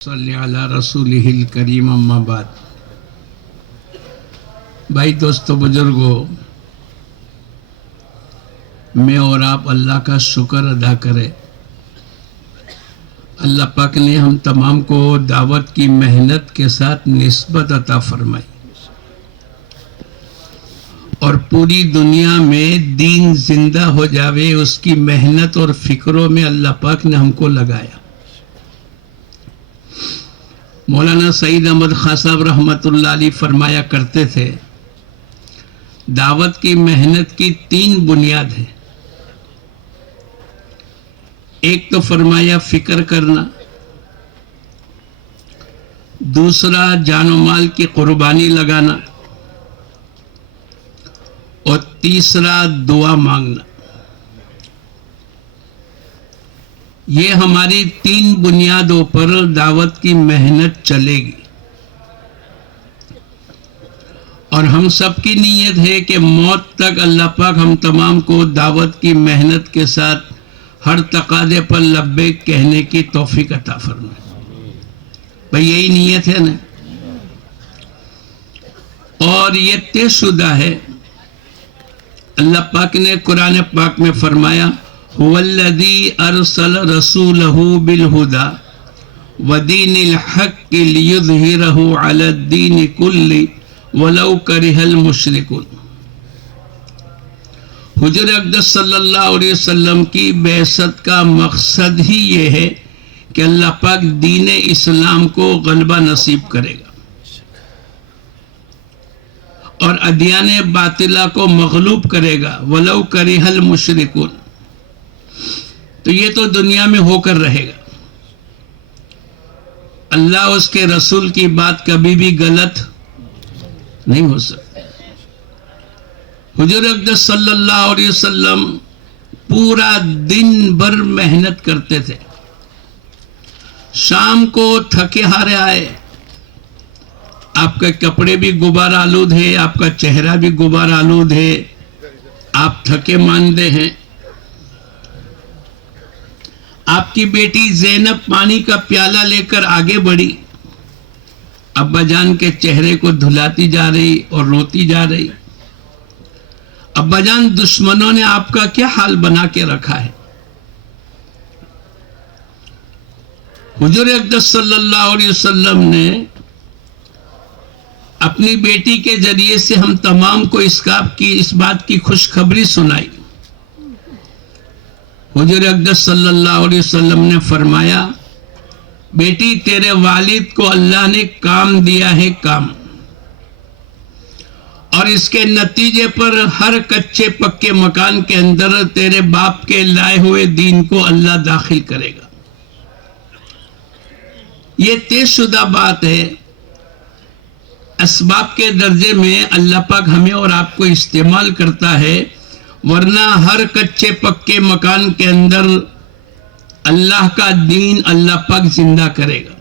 صلی علی رسولہ الکریم اما بعد۔ بھائی دوستو بزرگو، میں اور آپ اللہ کا شکر ادا کریں۔ اللہ پاک نے ہم تمام کو دعوت کی محنت کے ساتھ نسبت عطا فرمائی اور پوری دنیا میں دین زندہ ہو جاوے اس کی محنت اور فکروں میں اللہ پاک نے ہم کو لگایا۔ مولانا سعید احمد خان صاحب رحمۃ اللہ علیہ فرمایا کرتے تھے، دعوت کی محنت کی 3 بنیاد ہیں۔ ایک تو فرمایا فکر کرنا، دوسرا جان و مال کی قربانی لگانا، اور تیسرا دعا مانگنا۔ یہ ہماری 3 بنیادوں پر دعوت کی محنت چلے گی، اور ہم سب کی نیت ہے کہ موت تک اللہ پاک ہم تمام کو دعوت کی محنت کے ساتھ ہر تقاضے پر لبیک کہنے کی توفیق عطا فرمائے۔ بھئی یہی نیت ہے نا؟ اور یہ طے شدہ ہے۔ اللہ پاک نے قرآن پاک میں فرمایا، هو الذي ارسل رسوله بالهدى ودين الحق ليظهره على الدين كله ولو كره المشركون۔ حضور اقدس صلی اللہ علیہ وسلم کی بعثت کا مقصد ہی یہ ہے کہ اللہ پاک دین اسلام کو غلبہ نصیب کرے گا اور ادیان باطلہ کو مغلوب کرے گا، ولو کرہ المشرکون۔ تو یہ تو دنیا میں ہو کر رہے گا۔ اللہ اس کے رسول کی بات کبھی بھی غلط نہیں ہو سکتی۔ حضور اقدس صلی اللہ علیہ وسلم پورا دن بھر محنت کرتے تھے۔ شام کو تھکے ہارے آئے، آپ کے کپڑے بھی غبار آلود ہے، آپ کا چہرہ بھی غبار آلود ہے، آپ تھکے ماندے ہیں۔ آپ کی بیٹی زینب پانی کا پیالہ لے کر آگے بڑھی، ابا جان کے چہرے کو دھلاتی جا رہی اور روتی جا رہی۔ ابا جان، دشمنوں نے آپ کا کیا حال بنا کے رکھا ہے؟ حضور اقدس صلی اللہ علیہ وسلم نے اپنی بیٹی کے ذریعے سے ہم تمام کو اس بات کی خوشخبری سنائی۔ حضور اقدس صلی اللہ علیہ وسلم نے فرمایا، بیٹی تیرے والد کو اللہ نے کام دیا ہے، کام، اور اس کے نتیجے پر ہر کچے پکے مکان کے اندر تیرے باپ کے لائے ہوئے دین کو اللہ داخل کرے گا۔ یہ طے شدہ بات ہے۔ اسباب کے درجے میں اللہ پاک ہمیں اور آپ کو استعمال کرتا ہے، ورنہ ہر کچے پکے مکان کے اندر اللہ کا دین اللہ پاک زندہ کرے گا۔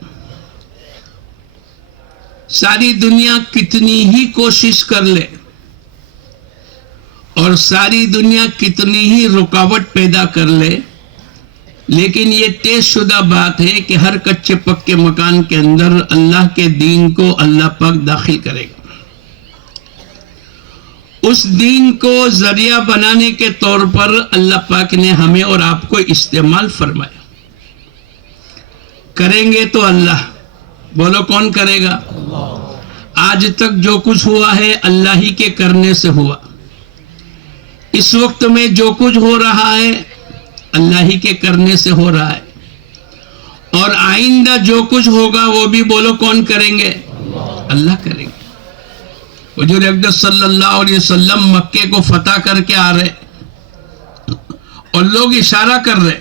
ساری دنیا کتنی ہی کوشش کر لے اور ساری دنیا کتنی ہی رکاوٹ پیدا کر لے، لیکن یہ طے شدہ بات ہے کہ ہر کچے پکے مکان کے اندر اللہ کے دین کو اللہ پاک داخل کرے گا۔ اس دین کو ذریعہ بنانے کے طور پر اللہ پاک نے ہمیں اور آپ کو استعمال فرمایا۔ کریں گے تو اللہ، بولو کون کرے گا؟ آج تک جو کچھ ہوا ہے اللہ ہی کے کرنے سے ہوا۔ اس وقت میں جو کچھ ہو رہا ہے اللہ ہی کے کرنے سے ہو رہا ہے، اور آئندہ جو کچھ ہوگا وہ بھی بولو کون کریں گے؟ اللہ کریں گے۔ حضور اقدس صلی اللہ علیہ وسلم مکے کو فتح کر کے آ رہے اور لوگ اشارہ کر رہے،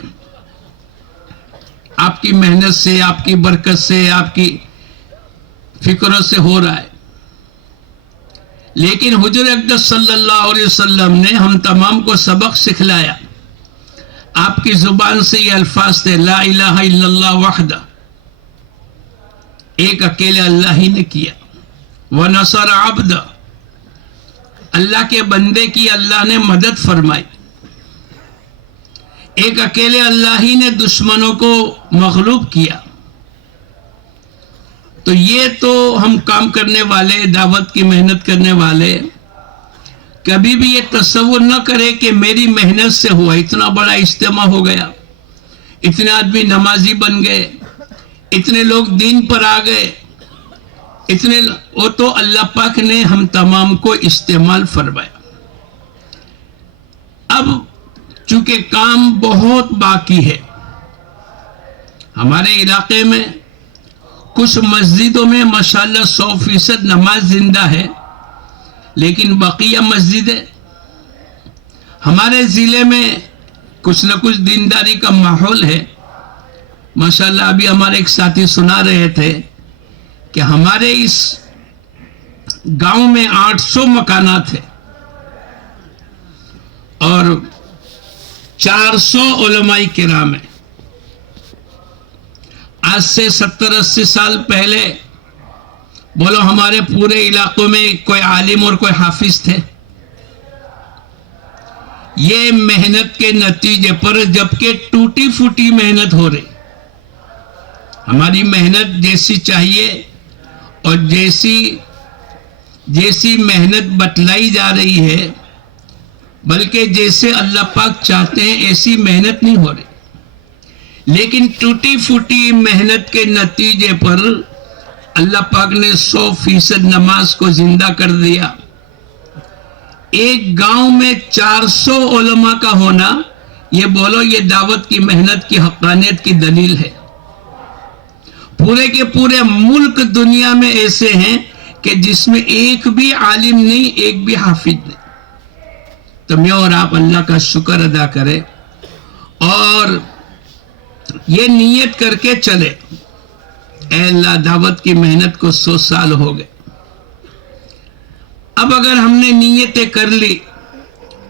آپ کی محنت سے، آپ کی برکت سے، آپ کی فکروں سے ہو رہا ہے۔ لیکن حضور اقدس صلی اللہ علیہ وسلم نے ہم تمام کو سبق سکھلایا۔ آپ کی زبان سے یہ الفاظ تھے، لا الہ الا اللہ وحدہ، ایک اکیلے اللہ ہی نے کیا، وَنَصَرَ عَبْدَ، اللہ کے بندے کی اللہ نے مدد فرمائی، ایک اکیلے اللہ ہی نے دشمنوں کو مغلوب کیا، تو یہ تو ہم کام کرنے والے، دعوت کی محنت کرنے والے کبھی بھی یہ تصور نہ کرے کہ میری محنت سے ہوا، اتنا بڑا اجتماع ہو گیا، اتنے آدمی نمازی بن گئے، اتنے لوگ دین پر آ گئے، وہ تو اللہ پاک نے ہم تمام کو استعمال فرمایا۔ اب چونکہ کام بہت باقی ہے، ہمارے علاقے میں کچھ مسجدوں میں ماشاءاللہ 100% نماز زندہ ہے، لیکن بقیہ مسجدیں، ہمارے ضلع میں کچھ نہ کچھ دینداری کا ماحول ہے۔ ماشاءاللہ ابھی ہمارے ایک ساتھی سنا رہے تھے کہ ہمارے اس گاؤں میں 800 مکانات ہیں اور 400 علماء کرام ہیں۔ آج سے 70-80 سال پہلے بولو ہمارے پورے علاقوں میں کوئی عالم اور کوئی حافظ تھے؟ یہ محنت کے نتیجے پر، جبکہ ٹوٹی پھوٹی محنت ہو رہی، ہماری محنت جیسی چاہیے اور جیسی محنت بتلائی جا رہی ہے، بلکہ جیسے اللہ پاک چاہتے ہیں ایسی محنت نہیں ہو رہی، لیکن ٹوٹی پھوٹی محنت کے نتیجے پر اللہ پاک نے 100% نماز کو زندہ کر دیا۔ ایک گاؤں میں 400 علماء کا ہونا، یہ بولو یہ دعوت کی محنت کی حقانیت کی دلیل ہے۔ پورے کے پورے ملک دنیا میں ایسے ہیں کہ جس میں ایک بھی عالم نہیں، ایک بھی حافظ نہیں۔ تو میں اور آپ اللہ کا شکر ادا کریں اور یہ نیت کر کے چلے، اے اللہ دعوت کی محنت کو 100 سال ہو گئے، اب اگر ہم نے نیتیں کر لی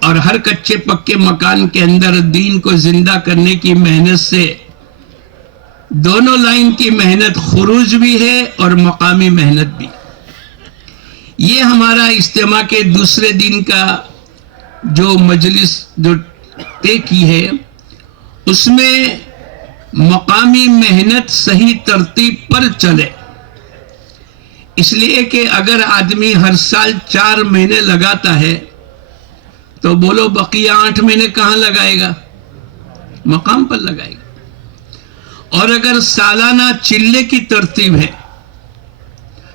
اور ہر کچے پکے مکان کے اندر دین کو زندہ کرنے کی محنت سے، دونوں لائن کی محنت خروج بھی ہے اور مقامی محنت بھی۔ یہ ہمارا اجتماع کے دوسرے دن کا جو مجلس جو طے کی ہے، اس میں مقامی محنت صحیح ترتیب پر چلے، اس لیے کہ اگر آدمی ہر سال 4 مہینے لگاتا ہے تو بولو بقیہ 8 مہینے کہاں لگائے گا؟ مقام پر لگائے گا۔ اور اگر سالانہ چلے کی ترتیب ہے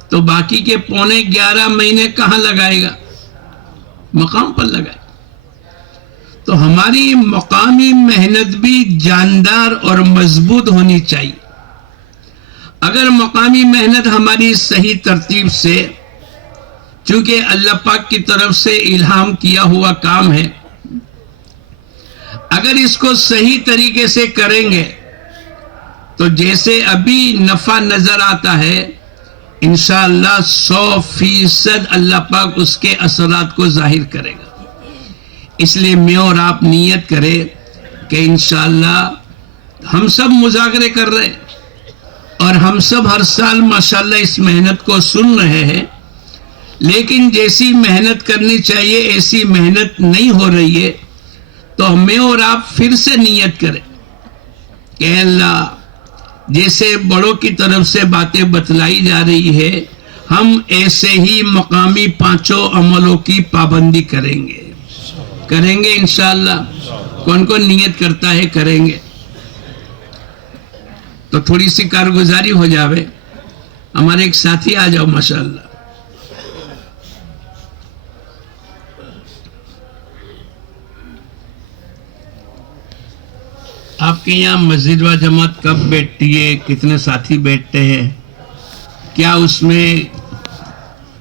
تو باقی کے 11.5 مہینے کہاں لگائے گا؟ مقام پر لگائے گا۔ تو ہماری مقامی محنت بھی جاندار اور مضبوط ہونی چاہیے۔ اگر مقامی محنت ہماری صحیح ترتیب سے، چونکہ اللہ پاک کی طرف سے الہام کیا ہوا کام ہے، اگر اس کو صحیح طریقے سے کریں گے تو جیسے ابھی نفع نظر آتا ہے، انشاءاللہ 100% اللہ پاک اس کے اثرات کو ظاہر کرے گا۔ اس لیے میں اور آپ نیت کریں کہ انشاءاللہ ہم سب مذاکرے کر رہے ہیں اور ہم سب ہر سال ماشاءاللہ اس محنت کو سن رہے ہیں، لیکن جیسی محنت کرنی چاہیے ایسی محنت نہیں ہو رہی ہے۔ تو میں اور آپ پھر سے نیت کریں کہ اللہ جیسے بڑوں کی طرف سے باتیں بتلائی جا رہی ہے، ہم ایسے ہی مقامی 5 عملوں کی پابندی کریں گے انشاءاللہ۔ کون کون نیت کرتا ہے؟ کریں گے تو تھوڑی سی کارگزاری ہو جاوے۔ ہمارے ایک ساتھی آ جاؤ ماشاءاللہ۔ آپ کے یہاں مسجد و جماعت کب بیٹھتی ہے؟ کتنے ساتھی بیٹھتے ہیں؟ کیا اس میں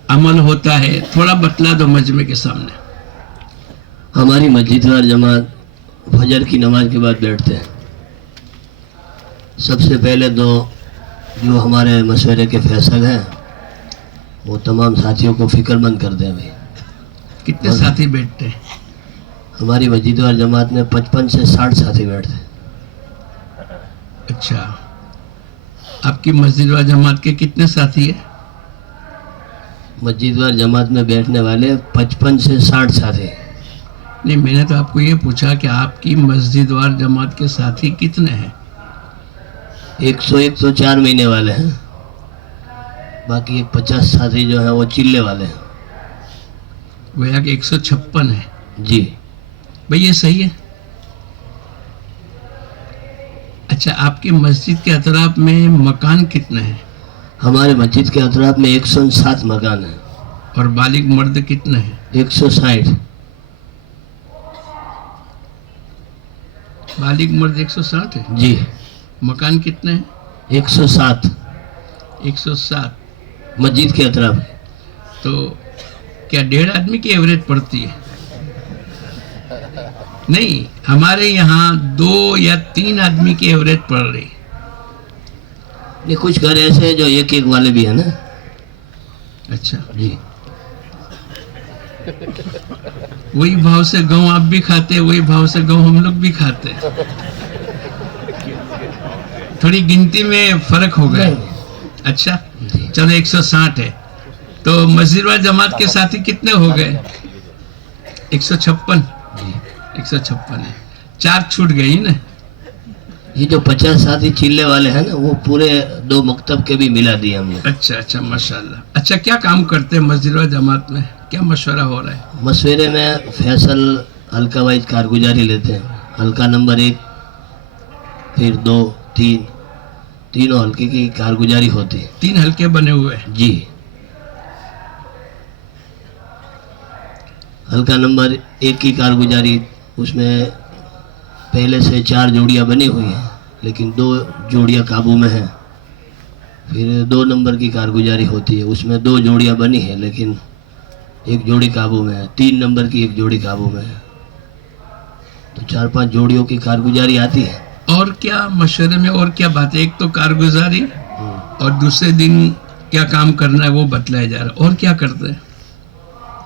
عمل ہوتا ہے؟ تھوڑا بتلا دو مجمع کے سامنے۔ ہماری مسجد و جماعت فجر کی نماز کے بعد بیٹھتے ہیں۔ سب سے پہلے تو جو ہمارے مشورے کے فیصل ہیں وہ تمام ساتھیوں کو فکر مند کر دیں۔ بھائی کتنے ساتھی بیٹھتے ہیں؟ ہماری مسجد و جماعت میں 55 سے 60 ساتھی بیٹھتے ہیں۔ اچھا، آپ کی مسجد و جماعت کے کتنے ساتھی ہیں؟ مسجد و جماعت میں بیٹھنے والے 55 سے 60 ساتھی ہیں۔ نہیں، میں نے تو آپ کو یہ پوچھا کہ آپ کی مسجد و جماعت کے ساتھی کتنے ہیں؟ 104 مہینے والے ہیں۔ باقی ایک 50 ساتھی جو ہیں وہ چلے والے ہیں. گویا کہ 156 ہے. جی. بھئی یہ صحیح ہے. اچھا آپ کی مسجد کے اطراف میں مکان کتنے ہیں؟ ہمارے مسجد کے اطراف میں 107 مکان ہیں. اور بالغ مرد کتنے ہیں؟ 160. بالغ مرد 160 ہے. جی. مکان کتنے ہیں؟ 107 107. مسجد کے اطراف. تو کیا 1.5 آدمی کی ایوریج پڑتی ہے؟ نہیں، ہمارے یہاں 2 یا 3 آدمی کی ایوریج پڑ رہی. نہیں، کچھ گھر ایسے ہیں جو ایک ایک والے بھی ہیں نا. اچھا، جی. وہی بھاؤ سے گاؤں آپ بھی کھاتے، وہی بھاؤ سے گاؤں ہم لوگ بھی کھاتے. تھوڑی گنتی میں فرق ہو گیا. اچھا چلو 160 ہے. تو مسجد و جماعت کے ساتھی کتنے ہو گئے؟ 156. 156 ہے. 4 چھوٹ گئی نا. یہ جو 50 ساتھی چلے والے ہیں نا وہ پورے 2 مکتب کے بھی ملا دیے ہم نے. اچھا ماشاءاللہ. اچھا کیا کام کرتے ہیں مسجد و جماعت میں؟ کیا مشورہ ہو رہا ہے؟ مشورے میں فیصل حلقہ وائز کارگزاری لیتے ہیں. حلقہ نمبر 1 پھر 2 3 تینوں حلقے کی کارگزاری ہوتی ہے. 3 حلقے بنے ہوئے ہیں. جی. حلقہ نمبر 1 کی کارگزاری اس میں پہلے سے 4 جوڑیاں بنی ہوئی ہیں لیکن 2 جوڑیاں قابو میں ہیں. پھر 2 نمبر کی کارگزاری ہوتی ہے اس میں 2 جوڑیاں بنی ہیں لیکن 1 جوڑی قابو میں ہے. 3 نمبر کی 1 جوڑی قابو میں ہے. تو 4-5 جوڑیوں کی کارگزاری آتی ہے. اور کیا مشورے میں اور کیا بات ہے؟ ایک تو کارگزاری اور دوسرے دن کیا کام کرنا ہے وہ بتلایا جا رہا ہے. اور کیا کرتے ہیں؟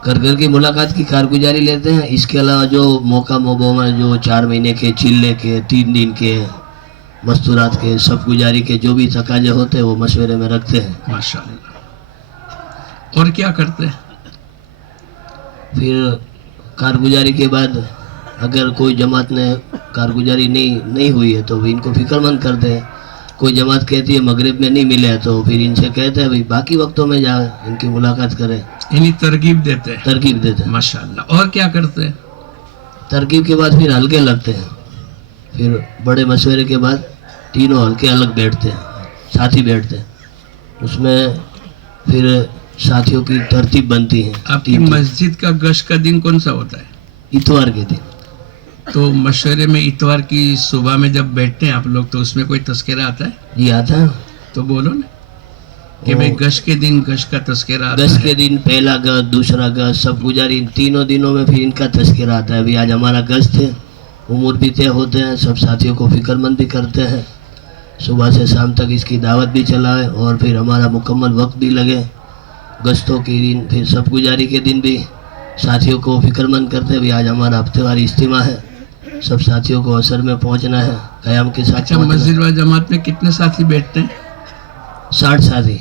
گھر کی ملاقات کی کارگزاری لیتے ہیں. اس کے علاوہ جو موقع مبومہ جو 4 مہینے کے، چلے کے، 3 دن کے، مستورات کے، سب گزاری کے جو بھی تقاضے ہوتے ہیں وہ مشورے میں رکھتے ہیں. ماشاءاللہ. اور کیا کرتے ہیں؟ پھر کارگزاری کے بعد اگر کوئی جماعت نے کارگزاری نہیں ہوئی ہے تو ان کو فکر مند کرتے ہیں. کوئی جماعت کہتی ہے مغرب میں نہیں ملے تو پھر ان سے کہتے ہیں بھائی باقی وقتوں میں جا ان کی ملاقات کریں. یعنی ترغیب دیتے ہیں. ترغیب دیتے ہیں. ماشاءاللہ. اور کیا کرتے ہیں؟ ترغیب کے بعد پھر حلقے لگتے ہیں. پھر بڑے مشورے کے بعد تینوں حلقے الگ بیٹھتے ہیں، ساتھی بیٹھتے ہیں. اس میں پھر ساتھیوں کی ترتیب بنتی ہے. آپ کی مسجد کا گشت کا دن کون سا ہوتا ہے؟ اتوار کے دن. تو مشورے میں اتوار کی صبح میں جب بیٹھتے ہیں آپ لوگ تو اس میں کوئی تذکرہ آتا ہے؟ جی آتا ہے. تو بولو نا کہ بھئی گشت کے دن گشت کا تذکرہ آتا ہے. گشت کے دن پہلا گشت، دوسرا گشت، سب گزاری تینوں دنوں میں پھر ان کا تذکرہ آتا ہے. ابھی آج ہمارا گشت ہے، امور بھی طے ہوتے ہیں، سب ساتھیوں کو فکر مند بھی کرتے ہیں. صبح سے شام تک اس کی دعوت بھی چلائے اور پھر ہمارا مکمل وقت بھی لگے. گشتوں کے دن پھر سب گزاری کے دن بھی ساتھیوں کو فکر مند کرتے ہیں. آج ہمارا ہفتے واری اجتماع ہے، سب ساتھیوں کو عصر میں پہنچنا ہے، قیام کے ساتھ. اچھا مسجد و جماعت میں کتنے ساتھی بیٹھتے ہیں؟ 60 ساتھی.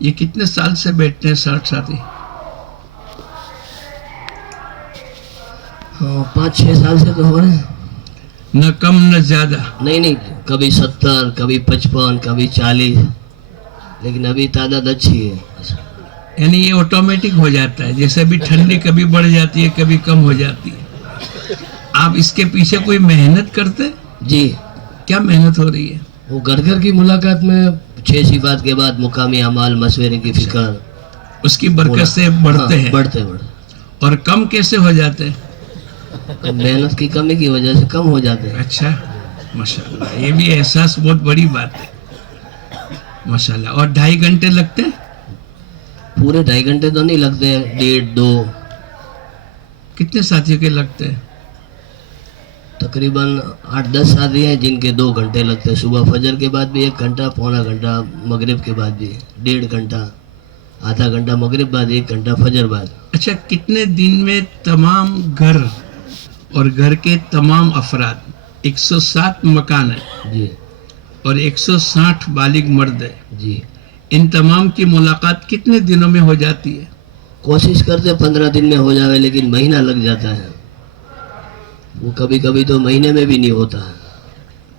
یہ کتنے سال سے بیٹھتے ہیں 60 ساتھی؟ 5-6 سال سے تو ہو رہے ہیں. نہ کم نہ زیادہ؟ نہیں، کبھی 70، کبھی 55، کبھی 40، لیکن ابھی تعداد اچھی ہے. یعنی یہ آٹومیٹک ہو جاتا ہے، جیسے ابھی ٹھنڈی کبھی بڑھ جاتی ہے کبھی کم ہو جاتی ہے. آپ اس کے پیچھے کوئی محنت کرتے؟ جی. کیا محنت ہو رہی ہے؟ وہ گھر کی ملاقات میں 6 صفات کے بعد مقامی اعمال، مشورے کی فکر، اس کی برکت سے بڑھتے ہیں. بڑھتے. اور کم کیسے ہو جاتے ہیں؟ محنت کی کمی کی وجہ سے کم ہو جاتے ہیں. اچھا ماشاءاللہ، یہ بھی احساس بہت بڑی بات ہے ماشاءاللہ. اور 2.5 گھنٹے لگتے ہیں؟ پورے 2.5 گھنٹے تو نہیں لگتے، 1.5-2. کتنے ساتھیوں کے لگتے ہیں؟ تقریباً 8-10 ساتھی ہیں جن کے 2 گھنٹے لگتے ہیں. صبح فجر کے بعد بھی 1 گھنٹہ، پونا گھنٹہ، مغرب کے بعد بھی 1.5 گھنٹہ، آدھا گھنٹہ مغرب بعد، 1 گھنٹہ فجر بعد. اچھا کتنے دن میں تمام گھر اور گھر کے تمام افراد، 107 مکان ہے جی. اور 160 بالغ مرد ہے، جی. ان تمام کی ملاقات کتنے دنوں میں ہو جاتی ہے؟ کوشش کرتے 15 دن میں ہو جاوے لیکن مہینہ لگ جاتا ہے. وہ کبھی کبھی تو مہینے میں بھی نہیں ہوتا ہے.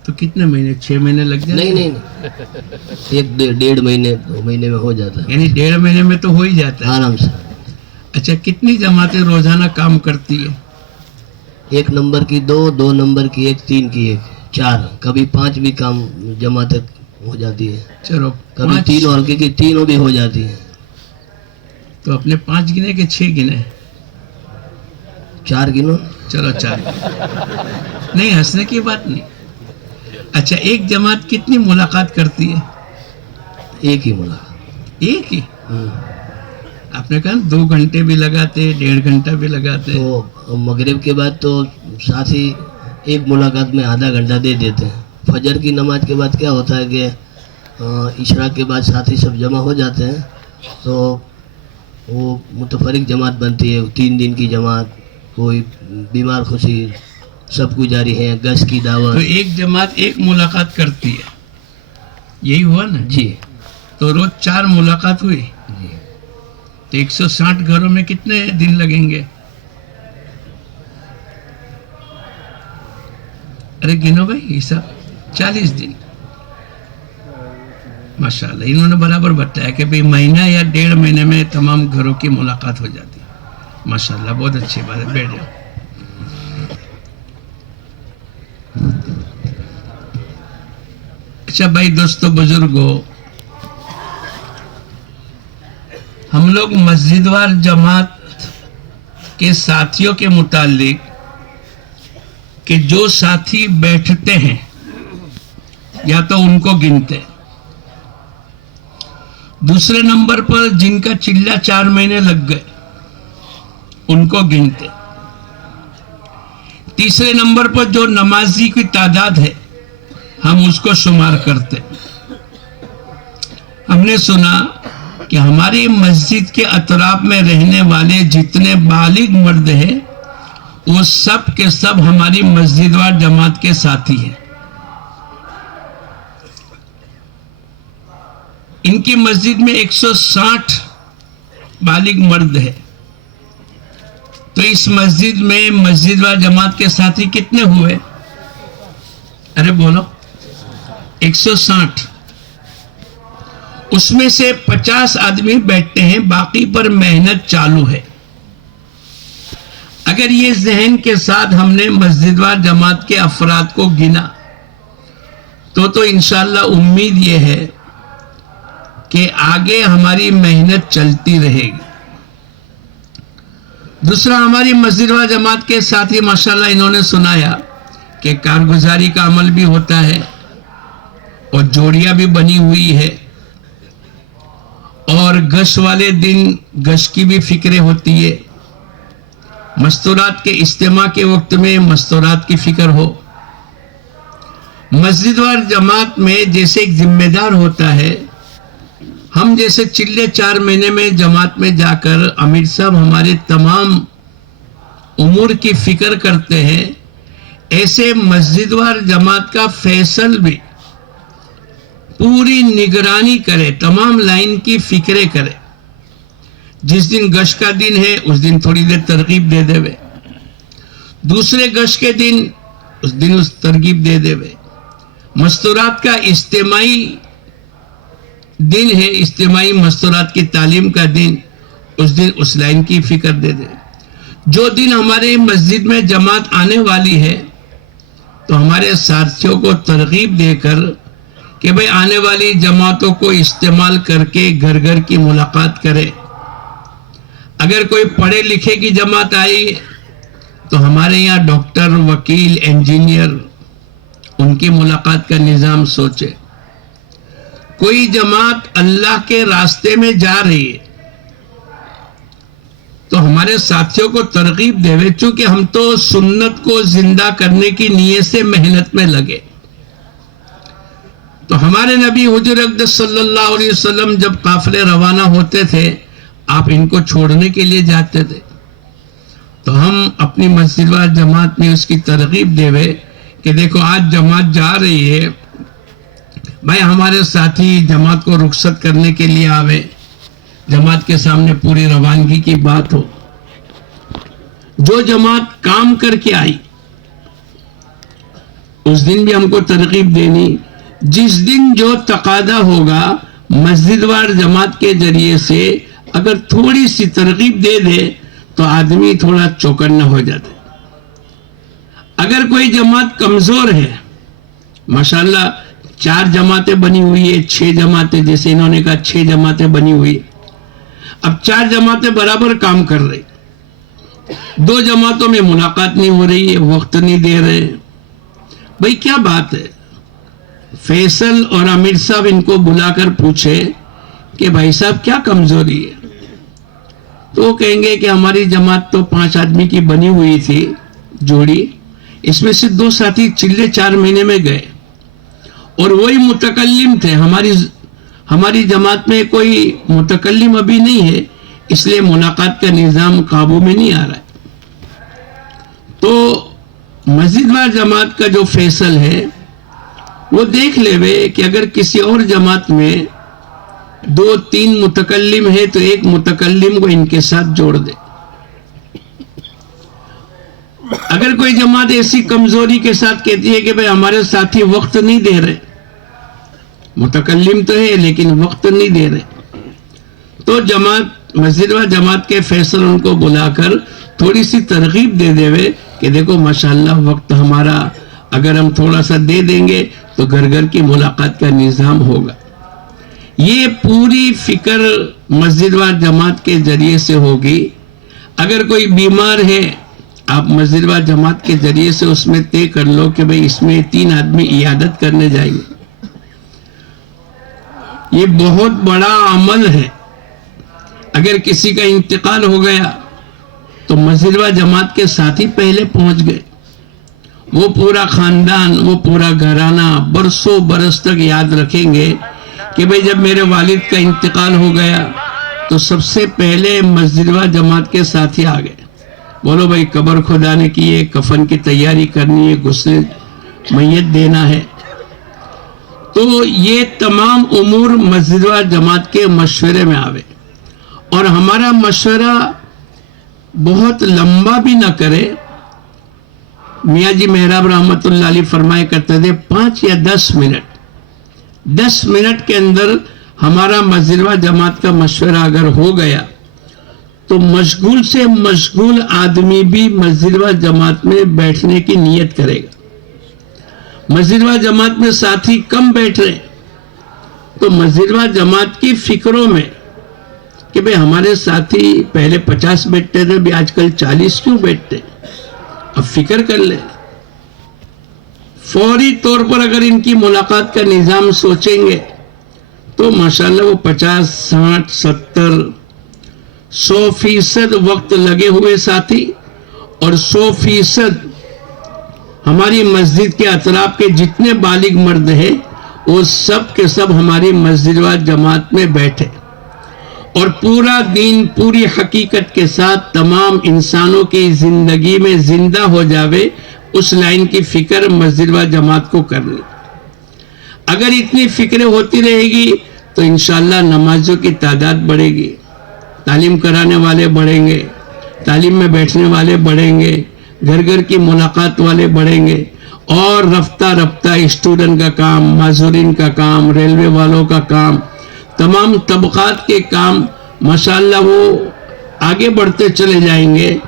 تو کتنے مہینے 6 مہینے لگ جائیں؟ نہیں نہیں نہیں، ایک 1.5 مہینے 2 مہینے میں ہو جاتا ہے یعنی 1.5 مہینے میں تو ہو ہی جاتا ہے. آرام سے. اچھا کتنی جماعتیں روزانہ کام کرتی ہے؟ 1 نمبر کی 2، 2 نمبر کی 1، 3 کی 1، 4، کبھی 5 بھی کام جماعت ہو جاتی ہے. چلو کبھی 3 اور کی 3 بھی ہو جاتی ہیں. تو اپنے 5 گنے کہ 6 گنے؟ 4 گنو. چلو 4. نہیں ہنسنے کی بات نہیں. اچھا ایک جماعت کتنی ملاقات کرتی ہے؟ ایک ہی ملاقات. ایک ہی؟ آپ نے کہا 2 گھنٹے بھی لگاتے، 1.5 گھنٹہ بھی لگاتے. تو مغرب کے بعد تو ساتھی ایک ملاقات میں آدھا گھنٹہ دے دیتے ہیں. فجر کی نماز کے بعد کیا ہوتا ہے کہ اشراق کے بعد ساتھی سب جمع ہو جاتے ہیں تو وہ متفرق جماعت بنتی ہے. 3 دن کی جماعت، کوئی بیمار خوشی سب کو جاری ہے، گش کی دعوت. تو ایک جماعت ایک ملاقات کرتی ہے، یہی ہوا نا؟ جی تو روز 4 ملاقات ہوئی جی. تو 160 گھروں میں کتنے دن لگیں گے؟ ارے گنو بھائی یہ سب 40 دن. ماشاءاللہ انہوں نے برابر بتایا کہ بھئی مہینہ یا 1.5 مہینے میں تمام گھروں کی ملاقات ہو جاتی ہے. ماشاءاللہ بہت اچھی بات ہے. بیٹھ جاؤ. اچھا بھائی دوستو بزرگوں، ہم لوگ مسجد وار جماعت کے ساتھیوں کے متعلق کہ جو ساتھی بیٹھتے ہیں یا تو ان کو گنتے، دوسرے نمبر پر جن کا چلہ 4 مہینے لگ گئے ان کو گنتے، تیسرے نمبر پر جو نمازی کی تعداد ہے ہم اس کو شمار کرتے. ہم نے سنا کہ ہماری مسجد کے اطراف میں رہنے والے جتنے بالغ مرد ہیں وہ سب کے سب ہماری مسجد وار جماعت کے ساتھی ہیں. ان کی مسجد میں 160 بالغ مرد ہے. تو اس مسجد میں مسجد وار جماعت کے ساتھی کتنے ہوئے؟ ارے بولو. 160. اس میں سے 50 آدمی بیٹھتے ہیں، باقی پر محنت چالو ہے. اگر یہ ذہن کے ساتھ ہم نے مسجد وار جماعت کے افراد کو گنا تو انشاءاللہ امید یہ ہے کہ آگے ہماری محنت چلتی رہے گی. دوسرا، ہماری مسجد وار جماعت کے ساتھی ماشاءاللہ انہوں نے سنایا کہ کارگزاری کا عمل بھی ہوتا ہے اور جوڑیاں بھی بنی ہوئی ہے، اور گش والے دن گش کی بھی فکریں ہوتی ہے. مستورات کے اجتماع کے وقت میں مستورات کی فکر ہو. مسجد وار جماعت میں جیسے ایک ذمہ دار ہوتا ہے، ہم جیسے چلے 4 مہینے میں جماعت میں جا کر امیر صاحب ہمارے تمام امور کی فکر کرتے ہیں، ایسے مسجد وار جماعت کا فیصل بھی پوری نگرانی کرے، تمام لائن کی فکریں کرے. جس دن گش کا دن ہے اس دن تھوڑی دیر ترغیب دے دے وے، دوسرے گش کے دن اس دن اس ترغیب دے دے وے. مستورات کا اجتماعی دن ہے، اجتماعی مستورات کی تعلیم کا دن، اس دن اس لائن کی فکر دے دے. جو دن ہمارے مسجد میں جماعت آنے والی ہے تو ہمارے ساتھیوں کو ترغیب دے کر کہ بھئی آنے والی جماعتوں کو استعمال کر کے گھر گھر کی ملاقات کرے. اگر کوئی پڑھے لکھے کی جماعت آئی تو ہمارے یہاں ڈاکٹر، وکیل، انجینئر ان کی ملاقات کا نظام سوچے. کوئی جماعت اللہ کے راستے میں جا رہی ہے تو ہمارے ساتھیوں کو ترغیب دے، چونکہ ہم تو سنت کو زندہ کرنے کی نیت سے محنت میں لگے. تو ہمارے نبی حضور اقدس صلی اللہ علیہ وسلم جب قافلے روانہ ہوتے تھے آپ ان کو چھوڑنے کے لیے جاتے تھے، تو ہم اپنی مسجد وار جماعت میں اس کی ترغیب دے کہ دیکھو آج جماعت جا رہی ہے، بھائی ہمارے ساتھی جماعت کو رخصت کرنے کے لیے آوے، جماعت کے سامنے پوری روانگی کی بات ہو. جو جماعت کام کر کے آئی اس دن بھی ہم کو ترغیب دینی. جس دن جو تقاضا ہوگا مسجد وار جماعت کے ذریعے سے اگر تھوڑی سی ترغیب دے دے تو آدمی تھوڑا چوکنا ہو جاتا ہے. اگر کوئی جماعت کمزور ہے، ماشاءاللہ 4 جماعتیں بنی ہوئی ہے، 6 جماعتیں، جیسے انہوں نے کہا 6 جماعتیں بنی ہوئی، اب 4 جماعتیں برابر کام کر رہی، 2 جماعتوں میں ملاقات نہیں ہو رہی ہے، وقت نہیں دے رہے، بھئی کیا بات ہے؟ فیصل اور امیر صاحب ان کو بلا کر پوچھے کہ بھائی صاحب کیا کمزوری ہے؟ تو وہ کہیں گے کہ ہماری جماعت تو 5 آدمی کی بنی ہوئی تھی جوڑی، اس میں سے 2 ساتھی چلے 4 مہینے میں گئے اور وہی متکلم تھے. ہماری جماعت میں کوئی متکلم ابھی نہیں ہے، اس لیے ملاقات کا نظام قابو میں نہیں آ رہا ہے. تو مسجد وار جماعت کا جو فیصل ہے وہ دیکھ لے وے کہ اگر کسی اور جماعت میں 2-3 متکلم ہے تو ایک متکلم کو ان کے ساتھ جوڑ دے. اگر کوئی جماعت ایسی کمزوری کے ساتھ کہتی ہے کہ بھئی ہمارے ساتھی وقت نہیں دے رہے، متکلم تو ہے لیکن وقت نہیں دے رہے، تو جماعت مسجد و جماعت کے فیصل ان کو بلا کر تھوڑی سی ترغیب دے دے وے کہ دیکھو ماشاءاللہ وقت ہمارا اگر ہم تھوڑا سا دے دیں گے تو گھر گھر کی ملاقات کا نظام ہوگا. یہ پوری فکر مسجد و جماعت کے ذریعے سے ہوگی. اگر کوئی بیمار ہے آپ مسجد و جماعت کے ذریعے سے اس میں طے کر لو کہ بھئی اس میں 3 آدمی عیادت کرنے جائیں گے. یہ بہت بڑا عمل ہے. اگر کسی کا انتقال ہو گیا تو مسجد و جماعت کے ساتھی پہلے پہنچ گئے، وہ پورا خاندان، وہ پورا گھرانہ برسوں برس تک یاد رکھیں گے کہ بھئی جب میرے والد کا انتقال ہو گیا تو سب سے پہلے مسجد و جماعت کے ساتھی آ گئے. بولو بھئی قبر کھودانے کی ہے، کفن کی تیاری کرنی ہے، غسل میت دینا ہے. تو یہ تمام امور مسجد و جماعت کے مشورے میں آوے، اور ہمارا مشورہ بہت لمبا بھی نہ کرے. میاں جی محراب رحمت اللہ علیہ فرمائے کرتے تھے 5 یا 10 منٹ کے اندر ہمارا مسجد و جماعت کا مشورہ اگر ہو گیا تو مشغول سے مشغول آدمی بھی مسجد و جماعت میں بیٹھنے کی نیت کرے گا. مسجد و جماعت میں ساتھی کم بیٹھ رہے تو مسجد و جماعت کی فکروں میں کہ بھئی ہمارے ساتھی پہلے 50 بیٹھتے تھے بھی آج کل 40 کیوں بیٹھتے، اب فکر کر لیں. فوری طور پر اگر ان کی ملاقات کا نظام سوچیں گے تو ماشاءاللہ وہ 50, 60, 70, 100% وقت لگے ہوئے ساتھی اور 100% ہماری مسجد کے اطراف کے جتنے بالغ مرد ہیں وہ سب کے سب ہماری مسجد و جماعت میں بیٹھے اور پورا دین پوری حقیقت کے ساتھ تمام انسانوں کی زندگی میں زندہ ہو جاوے، اس لائن کی فکر مسجد و جماعت کو کرنی. اگر اتنی فکریں ہوتی رہے گی تو انشاءاللہ نمازوں کی تعداد بڑھے گی، تعلیم کرانے والے بڑھیں گے، تعلیم میں بیٹھنے والے بڑھیں گے، گھر گھر کی ملاقات والے بڑھیں گے، اور رفتہ اسٹوڈنٹ کا کام، معذورین کا کام، ریلوے والوں کا کام، تمام طبقات کے کام ماشاءاللہ وہ آگے بڑھتے چلے جائیں گے.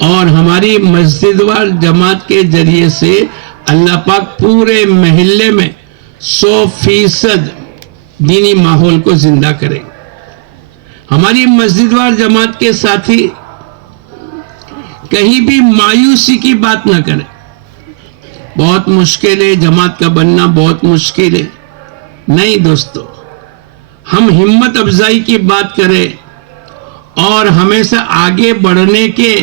اور ہماری مسجد و جماعت کے ذریعے سے اللہ پاک پورے محلے میں 100% دینی ماحول کو زندہ کریں. ہماری مسجد و جماعت کے ساتھی کہیں بھی مایوسی کی بات نہ کریں. بہت مشکل ہے جماعت کا بننا، بہت مشکل ہے. نہیں دوستو، ہم ہمت افزائی کی بات کریں اور ہمیشہ آگے بڑھنے کے،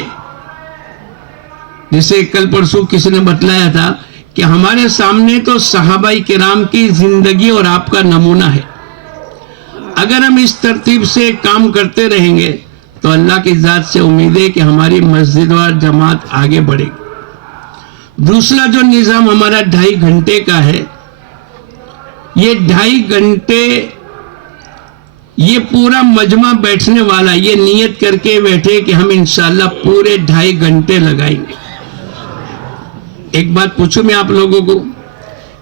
جسے کل پرسوں کسی نے بتلایا تھا کہ ہمارے سامنے تو صحابہ کرام کی زندگی اور آپ کا نمونہ ہے. اگر ہم اس ترتیب سے کام کرتے رہیں گے تو اللہ کی ذات سے امید ہے کہ ہماری مسجد و جماعت آگے بڑھے گی. دوسرا جو نظام ہمارا 2.5 گھنٹے کا ہے، یہ 2.5 گھنٹے یہ پورا مجمع بیٹھنے والا یہ نیت کر کے بیٹھے کہ ہم انشاءاللہ پورے 2.5 گھنٹے لگائیں گے. ایک بات پوچھوں میں آپ لوگوں کو،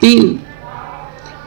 3।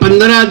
15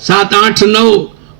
7, 8, 9,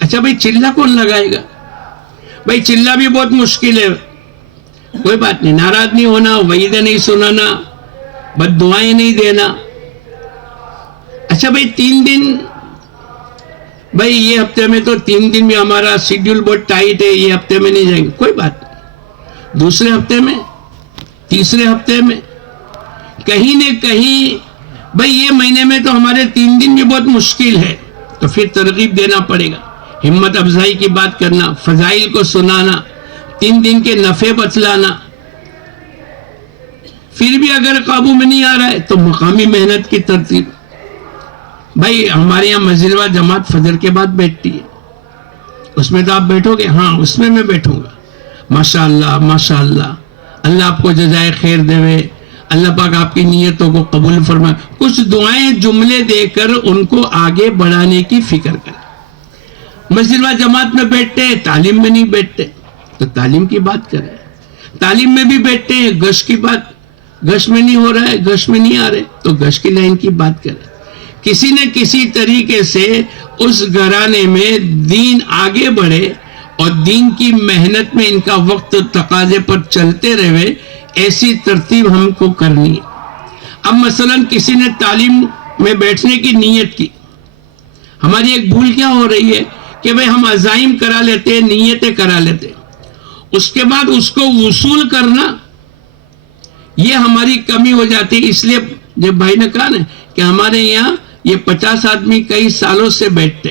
اچھا بھائی چلہ کون لگائے گا؟ بھائی چلہ بھی بہت مشکل ہے، کوئی بات نہیں، ناراض نہیں ہونا، وعیدیں نہیں سنانا، بد دعائیں نہیں دینا. اچھا بھائی 3 دن، بھائی یہ ہفتے میں تو 3 دن بھی ہمارا شیڈیول بہت ٹائٹ ہے، یہ ہفتے میں نہیں جائیں گے، کوئی بات نہیں، دوسرے ہفتے میں، تیسرے ہفتے میں، کہیں نہ کہیں. بھائی یہ مہینے میں تو ہمارے 3 دن بھی بہت مشکل ہے، تو پھر ترغیب دینا پڑے گا، ہمت افزائی کی بات کرنا، فضائل کو سنانا، 3 دن کے نفع بتلانا. پھر بھی اگر قابو میں نہیں آ رہا ہے تو مقامی محنت کی ترتیب. بھائی ہمارے یہاں مسجد و جماعت فجر کے بعد بیٹھتی ہے، اس میں تو آپ بیٹھو گے؟ ہاں اس میں بیٹھوں گا. ماشاءاللہ ماشاءاللہ، اللہ آپ کو جزائے خیر دے، اللہ پاک آپ کی نیتوں کو قبول فرمائے. کچھ دعائیں جملے دے کر ان کو آگے بڑھانے کی فکر کریں. مسجد و جماعت میں بیٹھتے ہیں، تعلیم میں نہیں بیٹھتے، تو تعلیم کی بات کریں. تعلیم میں بھی بیٹھتے ہیں، گش کی بات، گش میں نہیں ہو رہا ہے، گش میں نہیں آ رہے تو گش کی لائن کی بات کریں. کسی نہ کسی طریقے سے اس گھرانے میں دین آگے بڑھے اور دین کی محنت میں ان کا وقت تقاضے پر چلتے رہے، ایسی ترتیب ہم کو کرنی ہے. اب مثلا کسی نے تعلیم میں بیٹھنے کی نیت کی، ہماری ایک بھول کیا ہو رہی ہے کہ بھئی ہم عزائم کرا لیتے ہیں، نیتیں کرا لیتے ہیں، اس کے بعد اس کو وصول کرنا، یہ ہماری کمی ہو جاتی ہے. اس لیے جب بھائی نے کہا نا کہ ہمارے یہاں یہ 50 آدمی کئی سالوں سے بیٹھتے،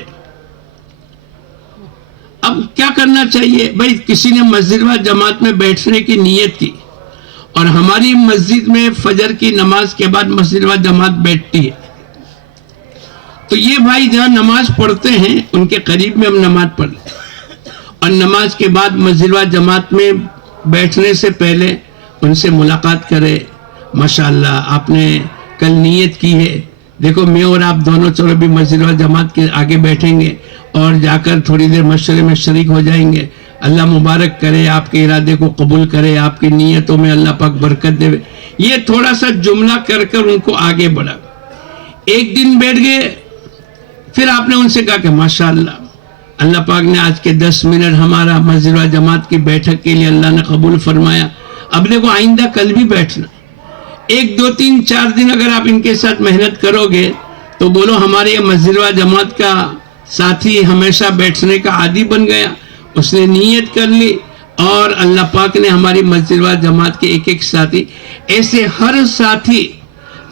اب کیا کرنا چاہیے؟ بھائی کسی نے مسجد و جماعت میں بیٹھنے کی نیت کی اور ہماری مسجد میں فجر کی نماز کے بعد مسجد و جماعت بیٹھتی ہے، تو یہ بھائی جہاں نماز پڑھتے ہیں ان کے قریب میں ہم نماز پڑھ لیں، اور نماز کے بعد مسجد و جماعت میں بیٹھنے سے پہلے ان سے ملاقات کرے. ماشاءاللہ آپ نے کل نیت کی ہے، دیکھو میں اور آپ دونوں چلو بھی مسجد و جماعت کے آگے بیٹھیں گے اور جا کر تھوڑی دیر مشورے میں شریک ہو جائیں گے. اللہ مبارک کرے، آپ کے ارادے کو قبول کرے، آپ کی نیتوں میں اللہ پاک برکت دے. یہ تھوڑا سا جملہ کر کر ان کو آگے بڑھا. ایک دن بیٹھ گئے، پھر آپ نے ان سے کہا کہ ماشاءاللہ اللہ پاک نے آج کے 10 منٹ ہمارا مسجد و جماعت کی بیٹھک کے لیے اللہ نے قبول فرمایا، اب دیکھو آئندہ کل بھی بیٹھنا. 1 2 3 4 دن اگر آپ ان کے ساتھ محنت کرو گے تو بولو ہمارے یہ مسجد و جماعت کا ساتھی ہمیشہ بیٹھنے کا عادی بن گیا. اس نے نیت کر لی اور اللہ پاک نے ہماری مسجد و جماعت کے ایک ایک ساتھی، ایسے ہر ساتھی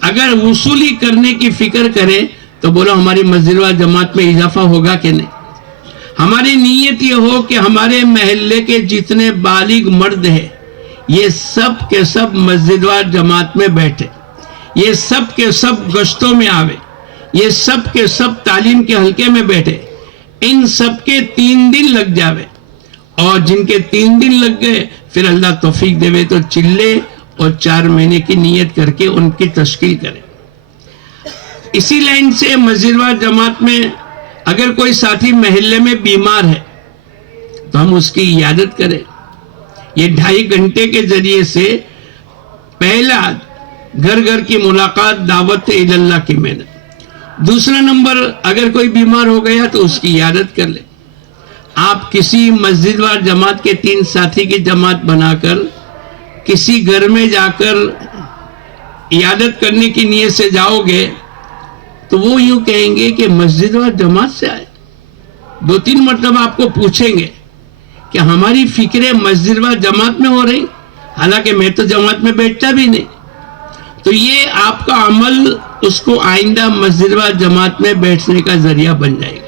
اگر وصولی کرنے کی فکر کرے تو بولو ہماری مسجد و جماعت میں اضافہ ہوگا کہ نہیں. ہماری نیت یہ ہو کہ ہمارے محلے کے جتنے بالغ مرد ہیں یہ سب کے سب مسجد و جماعت میں بیٹھے، یہ سب کے سب گشتوں میں آوے، یہ سب کے سب تعلیم کے حلقے میں بیٹھے. ان سب کے 3 دن لگ جاوے، اور جن کے 3 دن لگ گئے پھر اللہ توفیق دے تو چلے اور 4 مہینے کی نیت کر کے ان کی تشکیل کرے. اسی لائن سے مسجد و جماعت میں اگر کوئی ساتھی محلے میں بیمار ہے تو ہم اس کی عیادت کریں. یہ 2.5 گھنٹے کے ذریعے سے پہلا گھر گھر کی ملاقات، دعوت اللہ کی محنت. دوسرا نمبر، اگر کوئی بیمار ہو گیا تو اس کی عیادت کر لیں. آپ کسی مسجد و جماعت کے 3 ساتھی کی جماعت بنا کر کسی گھر میں جا کر عیادت کرنے کی نیت سے جاؤ گے تو وہ یوں کہیں گے کہ مسجد و جماعت سے آئے. 2-3 مرتبہ آپ کو پوچھیں گے کہ ہماری فکریں مسجد و جماعت میں ہو رہی، حالانکہ میں تو جماعت میں بیٹھتا بھی نہیں. تو یہ آپ کا عمل اس کو آئندہ مسجد و جماعت میں بیٹھنے کا ذریعہ بن جائے گا.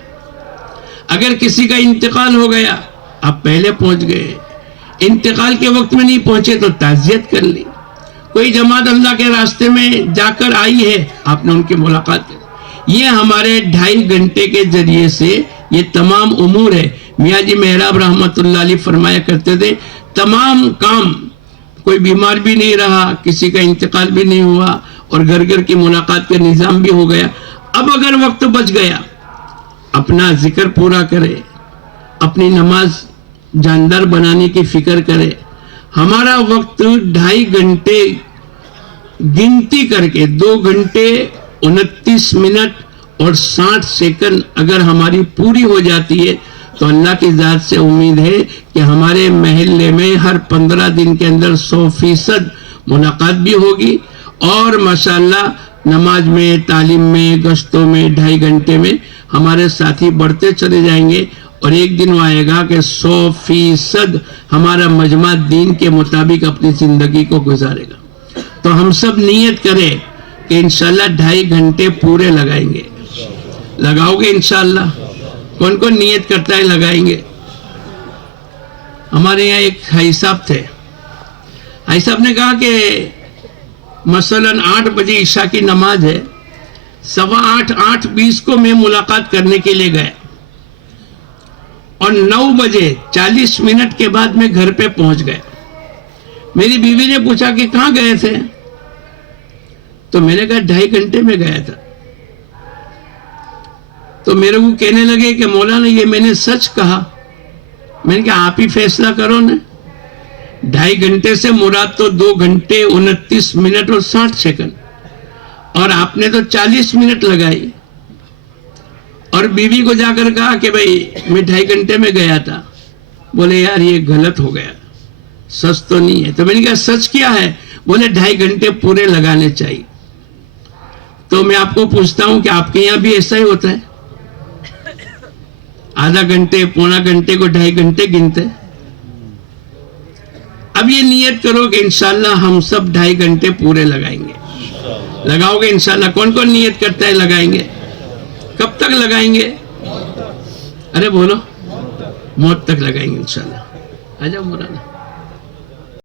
اگر کسی کا انتقال ہو گیا، آپ پہلے پہنچ گئے، انتقال کے وقت میں نہیں پہنچے تو تعزیت کر لی. کوئی جماعت اللہ کے راستے میں جا کر آئی ہے، آپ نے ان کی ملاقات کی. یہ ہمارے 2.5 گھنٹے کے ذریعے سے یہ تمام امور ہے. میاں جی محراب رحمت اللہ علیہ فرمایا کرتے تھے تمام کام، کوئی بیمار بھی نہیں رہا، کسی کا انتقال بھی نہیں ہوا، اور گھر گھر کی ملاقات کا نظام بھی ہو گیا. اب اگر وقت بچ گیا اپنا ذکر پورا کرے، اپنی نماز جاندار بنانے کی فکر کرے. ہمارا وقت 2.5 گھنٹے گنتی کر کے 2 گھنٹے 29 منٹ اور 60 سیکنڈ اگر ہماری پوری ہو جاتی ہے تو اللہ کی ذات سے امید ہے کہ ہمارے محلے میں ہر 15 دن کے اندر 100% ملاقات بھی ہوگی، اور ماشاءاللہ نماز میں، تعلیم میں، گشتوں میں 2.5 گھنٹے میں ہمارے ساتھی بڑھتے چلے جائیں گے، اور ایک دن وہ آئے گا کہ 100% ہمارا مجمع دین کے مطابق اپنی زندگی کو گزارے گا۔ تو ہم سب نیت کریں کہ انشاءاللہ 2.5 گھنٹے پورے لگائیں گے۔ لگاؤ گے انشاءاللہ؟ کون کون نیت کرتا ہے لگائیں گے؟ ہمارے یہاں ایک حاجی صاحب تھے، حاجی صاحب نے کہا کہ مثلاً 8 بجے عشاء کی نماز ہے، 8:15 8:20 کو میں ملاقات کرنے کے لیے گیا، اور 9 بجے 40 منٹ کے بعد میں گھر پہ پہنچ گیا۔ میری بیوی نے پوچھا کہ کہاں گئے تھے؟ تو میں نے کہا 2.5 گھنٹے میں گیا تھا۔ تو میرے کو کہنے لگے کہ مولانا یہ میں نے سچ کہا؟ میں نے کہا آپ ہی فیصلہ کرو نا، 2.5 گھنٹے سے مراد تو 2 گھنٹے 29 منٹ اور 60 سیکنڈ، اور آپ نے تو 40 منٹ لگائی۔ اور بیوی کو جا کر کہا کہ بھائی میں 2.5 گھنٹے میں گیا تھا۔ بولے یار یہ غلط ہو گیا، سچ تو نہیں ہے۔ تو میں نے کہا سچ کیا ہے؟ بولے 2.5 گھنٹے پورے لگانے چاہیے۔ تو میں آپ کو پوچھتا ہوں کہ آپ کے یہاں بھی ایسا ہی ہوتا ہے؟ آدھا گھنٹے، پونا گھنٹے کو 2.5 گھنٹے گنتے؟ اب یہ نیت کرو کہ انشاءاللہ ہم سب 2.5 گھنٹے پورے لگائیں گے۔ لگاؤ گے انشاءاللہ؟ کون کون نیت کرتا ہے لگائیں گے؟ کب تک لگائیں گے؟ ارے بولو، موت تک لگائیں گے انشاءاللہ۔ آ جاؤ مولانا۔